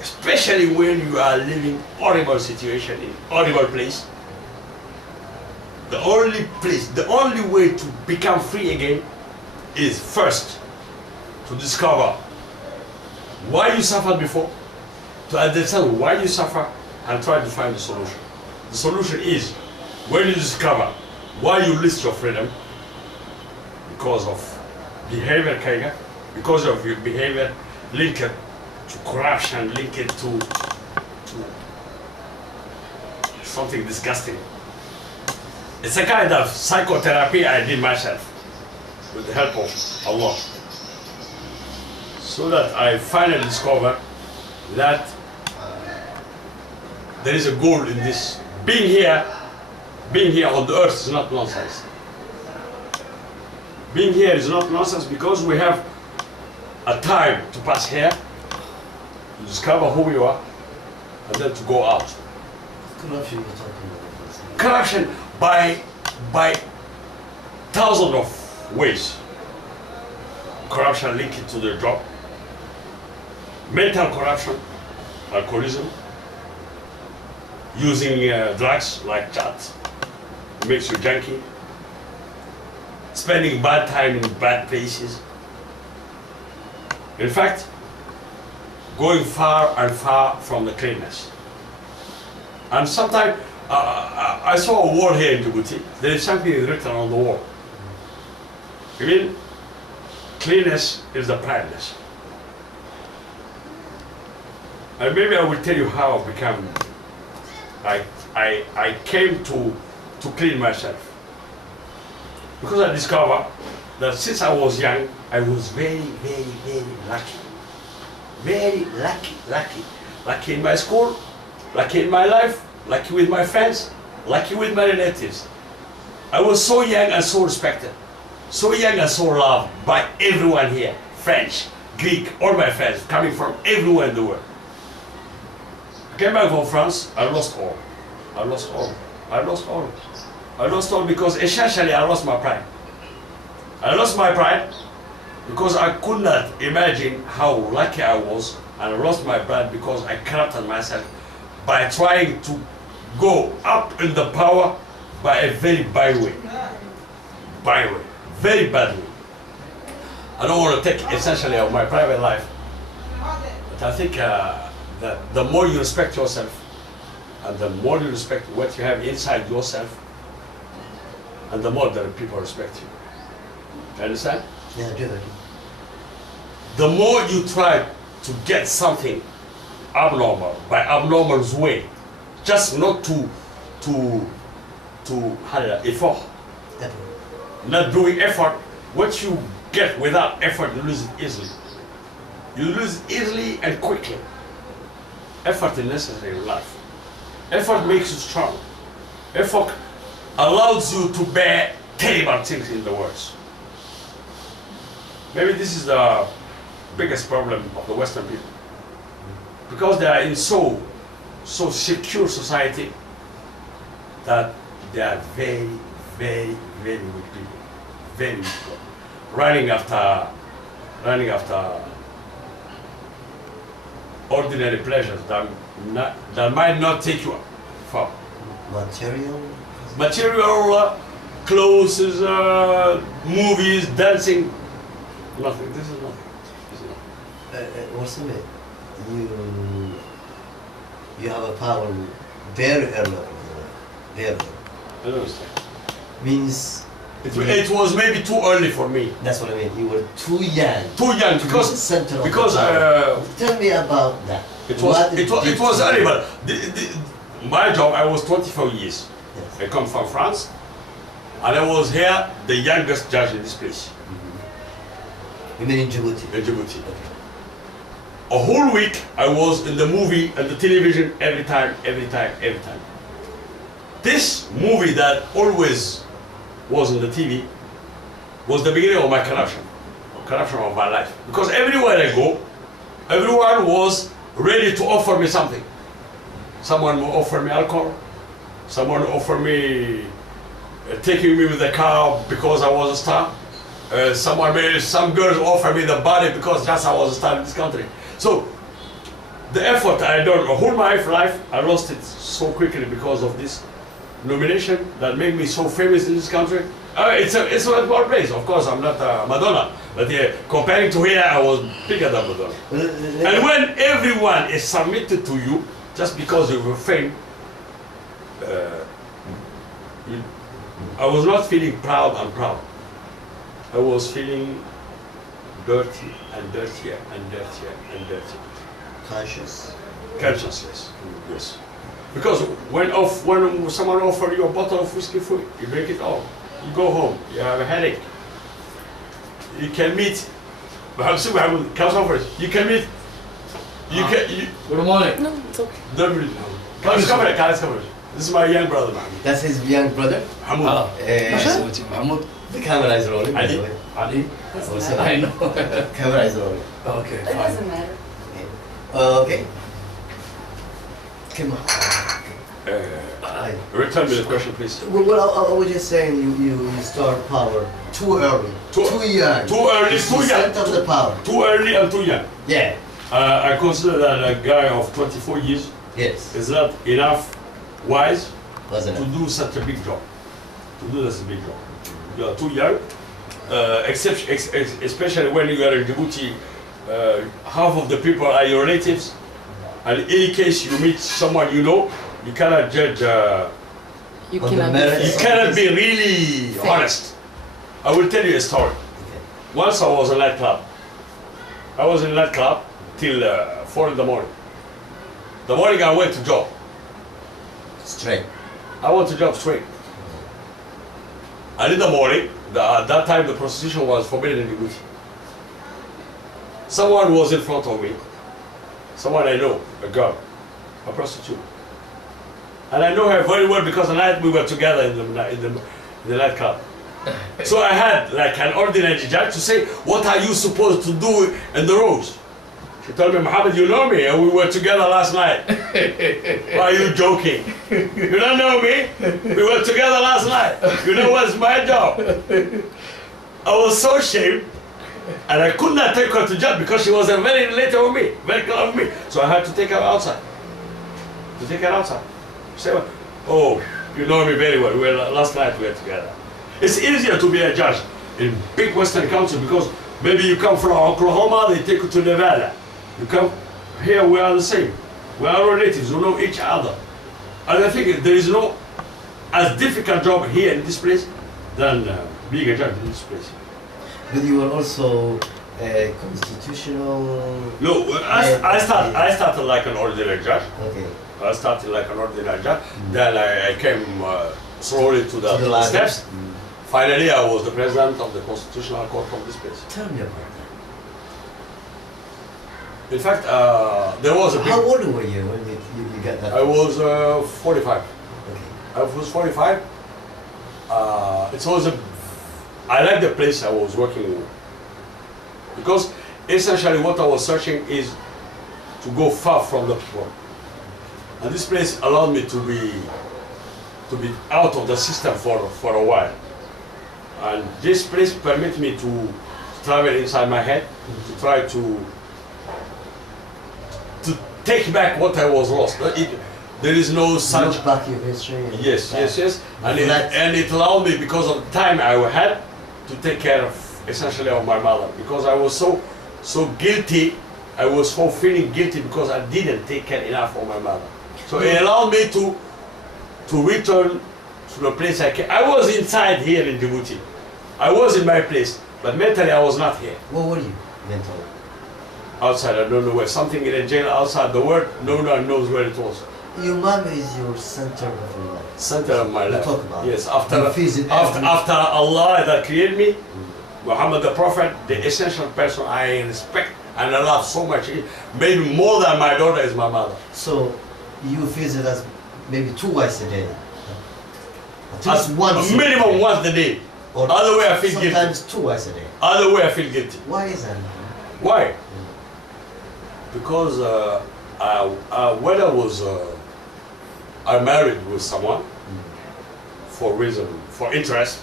Especially when you are living horrible situation in horrible place. The only way to become free again is first to discover why you suffered before, to understand why you suffer, and try to find the solution. The solution is when you discover why you lose your freedom, because of behavior, because of your behavior linked to corruption, linked to something disgusting. It's a kind of psychotherapy I did myself with the help of Allah, so that I finally discovered that there is a goal in this. Being here on the earth is not nonsense. Being here is not nonsense because we have a time to pass here, to discover who we are, and then to go out. Corruption you're talking about. Corruption by thousands of ways. Corruption linked to the job, mental corruption, alcoholism, using drugs like chat makes you junkie, spending bad time in bad places. In fact, going far and far from the cleanness. And sometimes I saw a wall here in Djibouti. There is something written on the wall. I mean, cleanness is the practice. And maybe I will tell you how I came to clean myself. Because I discovered that since I was young, I was very, very, very lucky. Very lucky. Lucky in my school, lucky in my life, lucky with my friends, lucky with my relatives. I was so young and so respected. So young and so loved by everyone here. French, Greek, all my friends coming from everywhere in the world. I came back from France, I lost all. I lost all because essentially I lost my pride. I lost my pride because I could not imagine how lucky I was, and I lost my pride because I corrupted myself by trying to go up in the power by a very bad way. Very bad way. I don't want to take essentially of my private life, but I think that the more you respect yourself, and the more you respect what you have inside yourself, and the more that people respect you. You understand? Yeah, I do that. The more you try to get something abnormal, by abnormal way, just not to effort. Not doing effort, what you get without effort, you lose it easily. You lose it easily and quickly. Effort is necessary in life. Effort makes you strong. Effort allows you to bear terrible things in the world. Maybe this is the biggest problem of the Western people. Because they are in so secure society that they are very, very, very weak people. Very weak people. Running after ordinary pleasures that might not take you far. Material, clothes, movies, dancing, nothing. This is nothing. Warsama, you have a power very early. Very early. I don't understand. Means It was maybe too early for me. That's what I mean. You were too young. Too young because tell me about that. It was early, but my job. I was 24 years. Yes. I come from France, and I was here the youngest judge in this place. You mean in Djibouti? In Djibouti. A whole week I was in the movie and the television every time. This movie that always was on the TV was the beginning of my corruption of my life. Because everywhere I go, everyone was ready to offer me something. Someone will offer me alcohol, someone will offer me taking me with the car because I was a star. Some girls offer me the body because just I was a star in this country. So the effort I done all my life, I lost it so quickly because of this nomination that made me so famous in this country. It's a small place. Of course, I'm not Madonna, but comparing to here, I was bigger than Madonna. And when everyone is submitted to you just because of your fame, I was not feeling proud and proud. I was feeling dirty and dirtier and dirtier and dirtier. Conscious? Conscious, yes. Yes. Because when someone offers you a bottle of whiskey free, you drink it all. You go home, you have a headache. You can meet, you can meet, Good morning. No, it's okay. This is my young brother, Mohamed. That's his young brother? Hello. Mahmoud. The camera is rolling, by the way. Ali? Also, I know. camera is rolling. Okay, It fine. doesn't matter. Okay. Come on. Return me the question, please. Well, I was just saying you start power too early, too young. Too early, too young. Of the power. Too early and too young. Yeah. I consider that a guy of 24 years Yes. is not enough wise Wasn't to it? do such a big job. To do this big job. You are too young, especially when you are in Djibouti. Half of the people are your relatives, and in any case you meet someone you know, you cannot judge. You On the cannot merit- be You cannot be really Fair. honest. I will tell you a story. Okay. Once I was in a nightclub. I was in a nightclub till 4 in the morning. The morning I went to job. Straight. I went to job straight. And in the morning, at that time the prostitution was forbidden in Djibouti. Someone was in front of me. Someone I know, a girl, a prostitute. And I know her very well because the night we were together in the nightclub. So I had like an ordinary judge to say, what are you supposed to do in the rows? She told me, Mohammed, you know me, and we were together last night. Why are you joking? You don't know me? We were together last night. You know what's my job? I was so ashamed, and I could not take her to judge because she was very related with me, very close with me. So I had to take her outside. Say, oh, you know me very well. Last night we were together. It's easier to be a judge in big Western country because maybe you come from Oklahoma, they take you to Nevada. You come here, we are the same. We are relatives, we know each other. And I think there is no as difficult job here in this place than being a judge in this place. But you were also a constitutional. No, I started like an ordinary judge. Okay. I started like an ordinary judge. Then I came slowly to the ladder. steps. Finally, I was the president of the Constitutional Court of this place. Tell me about that. In fact, there was a big... How old were you when you got that? I was 45. Okay. I was 45. I like the place I was working in. Because essentially what I was searching is to go far from the people. And this place allowed me to be out of the system for a while. And this place permit me to travel inside my head, to try to take back what I was lost. There is no such... Look back your history. Yes. And Reflect. it allowed me, because of the time I had, to take care of, essentially, of my mother. Because I was so guilty, I was so feeling guilty because I didn't take care enough of my mother. So it allowed me to return to the place I came. I was inside here in Djibouti. I was in my place, but mentally I was not here. What were you mentally? Outside, I don't know where. Something in a jail outside the world, no one knows where it was. Your mom is your center of your life. Center of my life. Talk about yes, it. after Allah that created me, Muhammad the Prophet, the essential person I respect and I love so much, maybe more than my daughter is my mother. So you visit us maybe twice a day? At least once a minimum once a day. Or other way I feel guilty. Sometimes twice a day. Other way I feel guilty. Why is that? Why? Because when I married with someone for interest,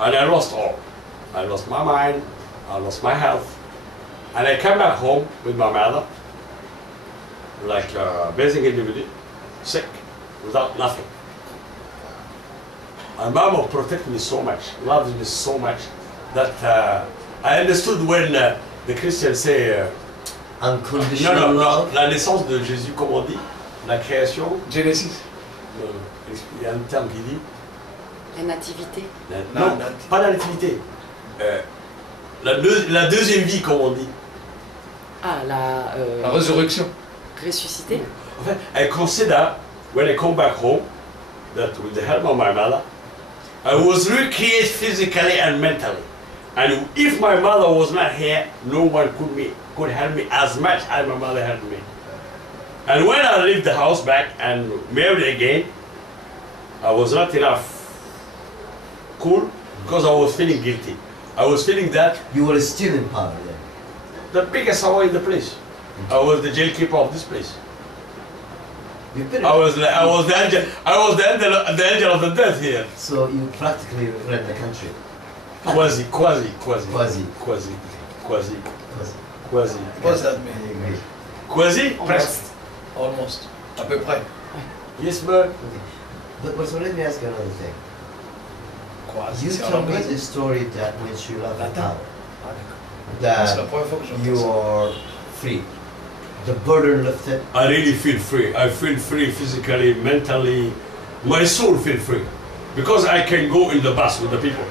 and I lost all. I lost my mind, I lost my health, and I came back home with my mother, like basic individual, sick, without nothing. And Mama protected me so much, loved me so much, that I understood when the Christians say unconditional love. La naissance de Jésus, comme on dit, la création. Genesis. Il y a un terme qui dit. La nativité. Non, pas la nativité. La deuxième vie, comme on dit. Ah, la résurrection. Ressuscité. En fait, I consider when I come back home that with the help of my mother, I was recreated physically and mentally. And if my mother was not here, no one could help me as much as my mother helped me. And when I left the house back and married again, I was not enough cool because I was feeling guilty. I was feeling that you were still in power then. The biggest power in the place. I was the jailkeeper of this place. I was the angel of the death here. So you practically ran the country. Quasi. Quasi. What does that mean? Quasi? Presque. Almost. À peu près. Yes, but. Okay. But so let me ask you another thing. Quasi. You told me the story that when you left the power, that you are free. The burden lifted. I really feel free. I feel free physically, mentally. My soul feels free. Because I can go in the bus with the people.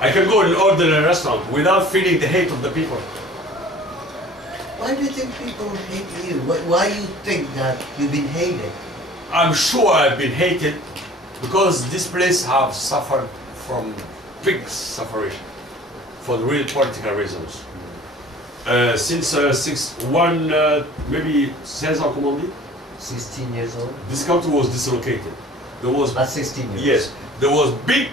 I can go in an ordinary restaurant without feeling the hate of the people. Why do you think people hate you? Why do you think that you've been hated? I'm sure I've been hated because this place have suffered from big suffering for the real political reasons. Since maybe 16 ans, comment on dit? 16 years old? This country was dislocated. There was about 16 years. Yes, there was big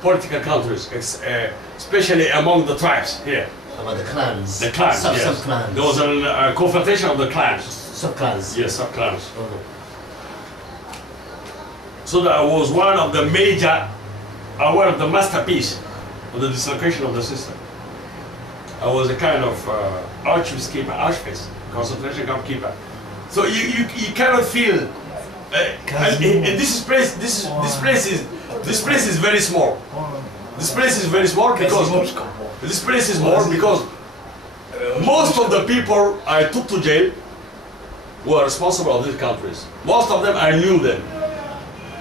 political countries, especially among the tribes here. About the clans. The clans, yes. Sub-clans. There was a confrontation of the clans. Sub-clans. Yes, sub-clans. So that was one of the major, one of the masterpiece of the dislocation of the system. I was a kind of Auschwitz concentration camp keeper. So you cannot feel. And this place is very small. This place is very small because most of the people I took to jail were responsible of these countries. Most of them I knew them.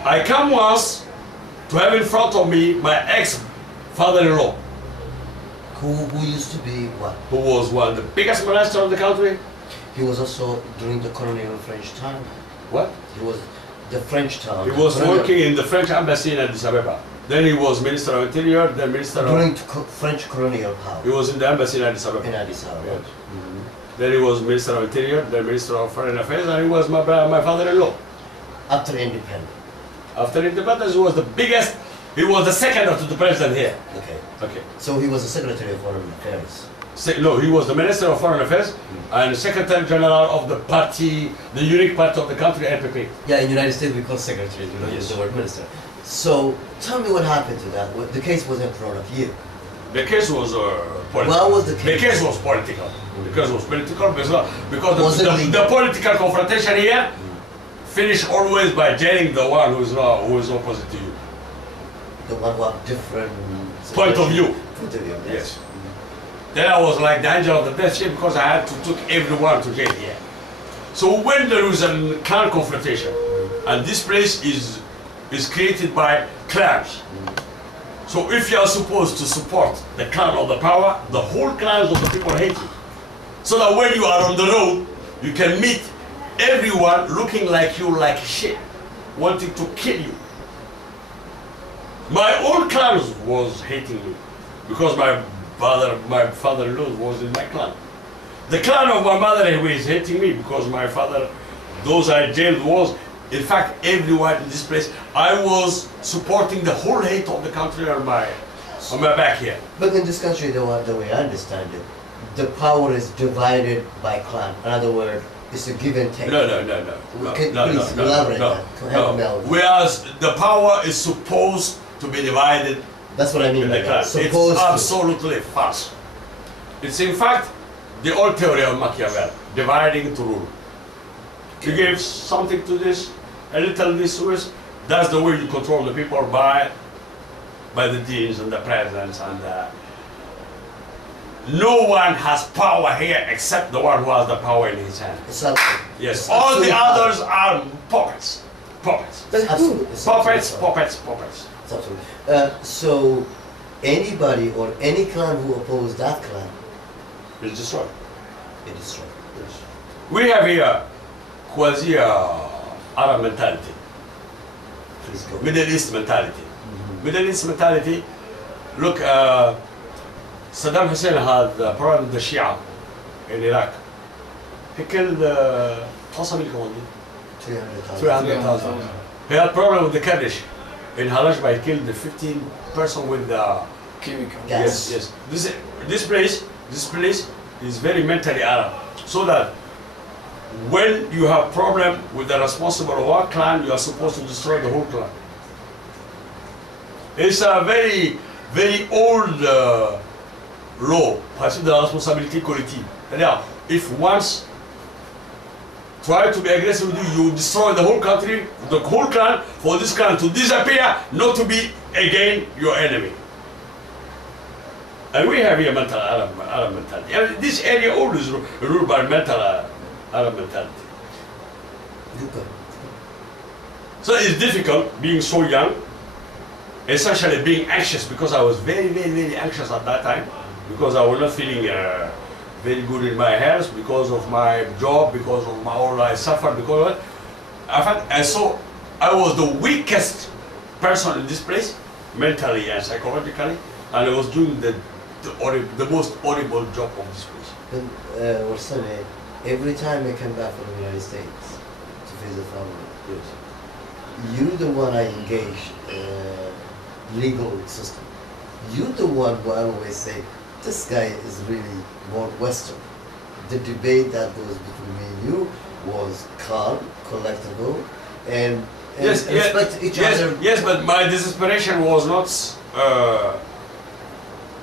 I come once to have in front of me my ex-father-in-law. Who used to be what? Who was one of the biggest minister of the country. He was also during the colonial French time. What? He was the French time. He was working in the French embassy in Addis Ababa. Then he was Minister of Interior, then Minister during French colonial power. He was in the embassy in Addis Ababa. In Addis Ababa. Yes. Then he was Minister of Interior, then Minister of Foreign Affairs, and he was my father-in-law. After independence. After independence, he was the biggest. He was the second to the president here. Okay. Okay. So he was the Secretary of Foreign Affairs. No, he was the Minister of Foreign Affairs and Secretary General of the party, the unique part of the country, NPP. Yeah, in the United States we call secretary, we don't use the word minister. So tell me what happened to that. The case wasn't in front of you. The case was political. What was the case? The case was political. The case was political because the political confrontation here finished always by jailing the one who is opposite to you. The one who have different point of view. Point of view, yes. Then I was like the angel of the death ship because I had to take everyone to jail here. So when there was a clan confrontation, And this place is created by clans. So if you are supposed to support the clan of the power, the whole clans of the people hate you. So that when you are on the road, you can meet everyone looking like you like shit, wanting to kill you. My own clan was hating me because my father-in-law was in my clan. The clan of my mother is hating me because my father, those I jailed was, in fact, everyone in this place. I was supporting the whole hate of the country on my back here. But in this country, the way I understand it, the power is divided by clan. In other words, it's a give and take. No. Please elaborate that. Whereas the power is supposed to be divided. That's what I mean by that. It's absolutely false. It's in fact the old theory of Machiavelli, dividing to rule. You give something to this, a little this was. That's the way you control the people by the deans and the presidents and no one has power here except the one who has the power in his hand. Yes, all the others are puppets. Puppets. Puppets. So anybody or any clan who opposes that clan is destroyed. It is destroyed. Yes. We have here quasi Arab mentality. Middle East mentality. Middle East mentality. Look, Saddam Hussein had the problem with the Shia in Iraq. He killed 300,000. He had problem with the Kurdish in Halashba. He killed 15% with the chemical. Yes. This place is very mentally Arab. So that when you have problem with the responsible of one clan, you are supposed to destroy the whole clan. It's a very, very old law, principe de la responsabilité collective. If once try to be aggressive with you, you destroy the whole country, the whole clan, for this clan to disappear, not to be again your enemy. And we have here mental Arab mentality. And this area always ruled by mental Arab mentality. So it's difficult being so young, essentially being anxious, because I was very, very, very anxious at that time, because I was not feeling very good in my health, because of my job, because of all I suffered, because of it. I saw I was the weakest person in this place, mentally and psychologically, and I was doing the most horrible job of this place. But Warsama, every time I come back from the United States to visit family, you're the one I engage legal system. You're the one who I always say, this guy is really more Western. The debate that goes between me and you was calm, collectible, and respect each other. Yes, but my desperation was not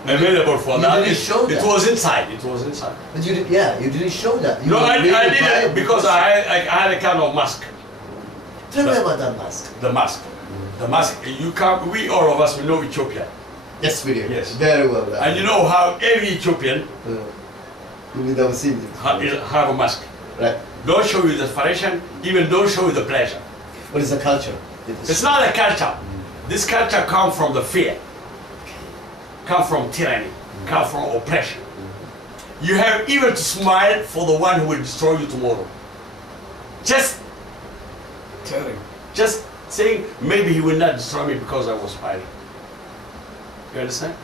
available for that. Didn't show that. It was inside. It was inside. But you didn't show that. No, I didn't, because I had a kind of mask. Tell me about that mask. The mask. The mask. We all of us, we know Ethiopia. Yes, we do. Yes. Very well. And you know how every Ethiopian have a mask. Right. Don't show you the desperation, even don't show you the pleasure. What is the culture? It's not a culture. This culture comes from the fear, comes from tyranny, comes from oppression. You have even to smile for the one who will destroy you tomorrow. Just saying, maybe he will not destroy me because I was smiling. You understand?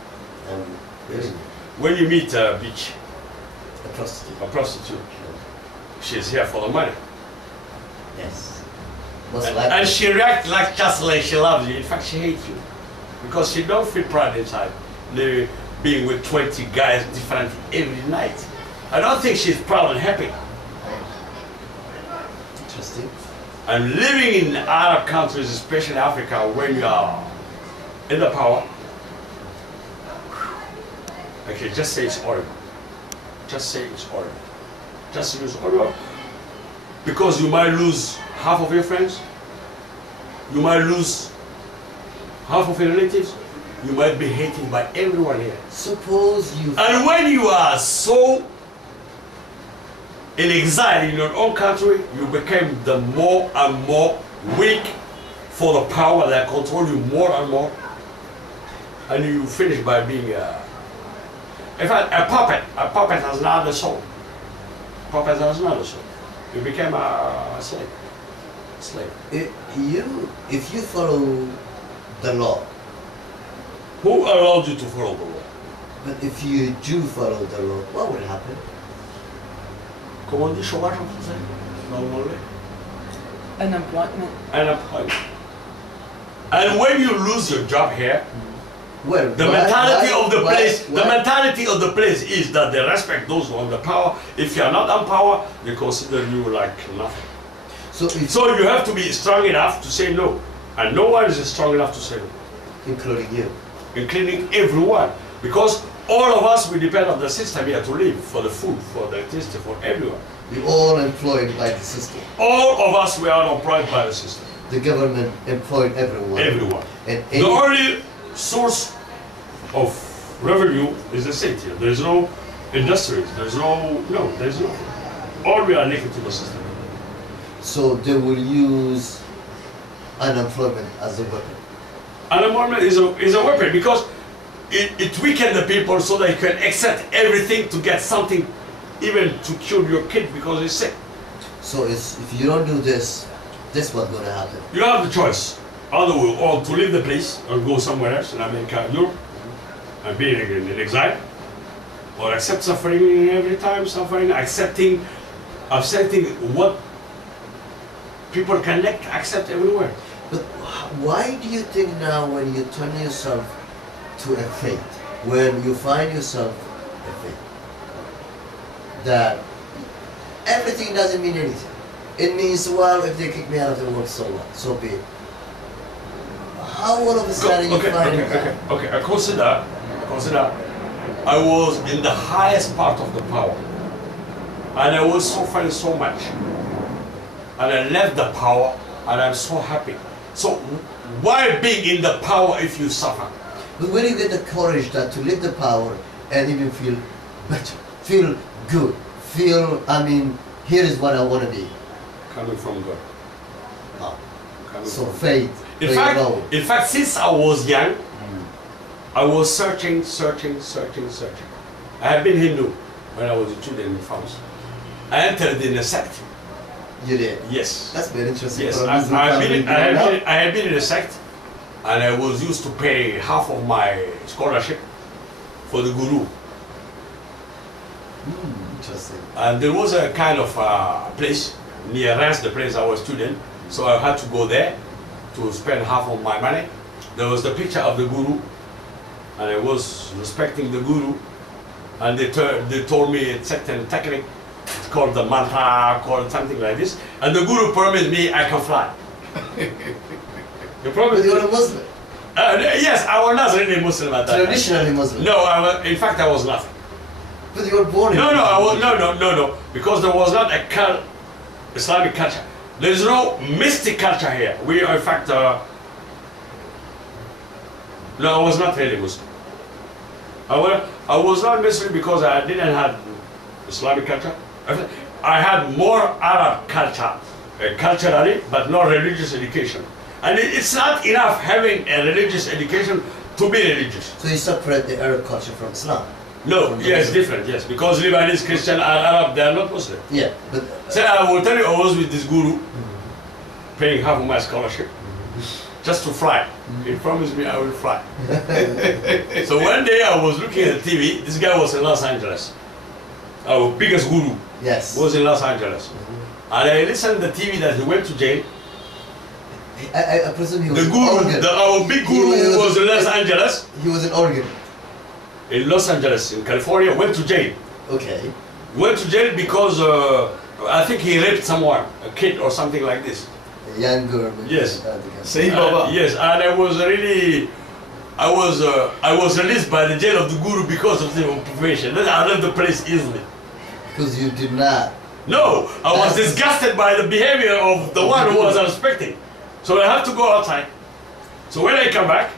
Yes. When you meet a bitch, A prostitute, she's here for the money. Yes. And she reacts just like she loves you. In fact, she hates you. Because she don't feel proud inside, being with 20 guys different every night. I don't think she's proud and happy. Interesting. And living in Arab countries, especially Africa, where you are in the power, okay, just say it's horrible. Just say it's horrible. Just say it's horrible. Because you might lose half of your friends, you might lose half of your relatives, you might be hated by everyone here. Suppose you... And when you are so in exile in your own country, you become the more and more weak for the power that control you more and more, and you finish by being in fact, a puppet has not a soul. Puppet has not a soul. You became a slave. If you follow the law. Who allowed you to follow the law? But if you do follow the law, what will happen? Comment on dit chômage en français? Normalement. Unemployment. Unemployment. And when you lose your job here, well, the mentality of the place is that they respect those who are in the power. If you are not on power, they consider you like nothing. So you have to be strong enough to say no, and no one is strong enough to say no, including you, including everyone, because all of us we depend on the system here to live, for the food, for the electricity, for everyone. We're all employed by the system. All of us we are employed by the system. The government employed everyone. Everyone. And the only source of revenue is the state here. There is no industries. There is no. All we are linked to the system. So they will use unemployment as a weapon. Unemployment is a weapon because it weakens the people so they can accept everything to get something, even to cure your kid because he's sick. So if you don't do this, this what's going to happen. You have the choice, either or to leave the place or go somewhere else in America, Europe, and be in exile, or accept suffering every time, accepting what people can accept everywhere. But why do you think now when you turn yourself to a faith, when you find yourself a faith, that everything doesn't mean anything? It means, well, if they kick me out of the work, so what? So be it. How all of a sudden you find it? Okay, I consider I was in the highest part of the power, and I was suffering so much. And I left the power, and I'm so happy. So why being in the power if you suffer? But when you get the courage that to leave the power and even feel better, feel good, feel, here is what I want to be. Coming from God. So faith. In fact, since I was young, I was searching. I had been Hindu when I was a student in France. I entered in a sect. You did? Yes. That's very interesting. Yes, I had been in a sect, and I was used to pay half of my scholarship for the guru. Interesting. And there was a kind of place near Reims, the place I was a student, so I had to go there to spend half of my money. There was the picture of the guru, and I was respecting the guru, and they told me a certain technique. It's called the mantra, called something like this. And the guru promised me I can fly. You promised you were a Muslim? Yes, I was not really Muslim at that Traditionally time. Muslim? No, in fact I was not. But you were born in No, because there was not a Islamic culture. There is no mystic culture here. We are in fact, no, I was not really Muslim. I was not Muslim because I didn't have Islamic culture. I had more Arab culture, culturally, but not religious education. And it's not enough having a religious education to be religious. So you separate the Arab culture from Islam? No, yes, different, yes. Because Lebanese, Christian, and Arab, they are not Muslim. Yeah, but... So I will tell you, I was with this guru, paying half of my scholarship, just to fly. He promised me I will fly. So one day I was looking at the TV, this guy was in Los Angeles. Our biggest guru was in Los Angeles. And I listened to the TV that he went to jail. I presume he was the guru, in Oregon. Our big guru was in Los Angeles. He was in Oregon. In Los Angeles, in California, went to jail. Okay. Went to jail because I think he raped someone, a kid or something like this. A young girl. Yes. Yes, and I was really, I was released by the jail of the guru because of the occupation. Then I left the place easily. Because you did not. No, I was disgusted by the behavior of the one who was respecting. So I have to go outside. So when I come back,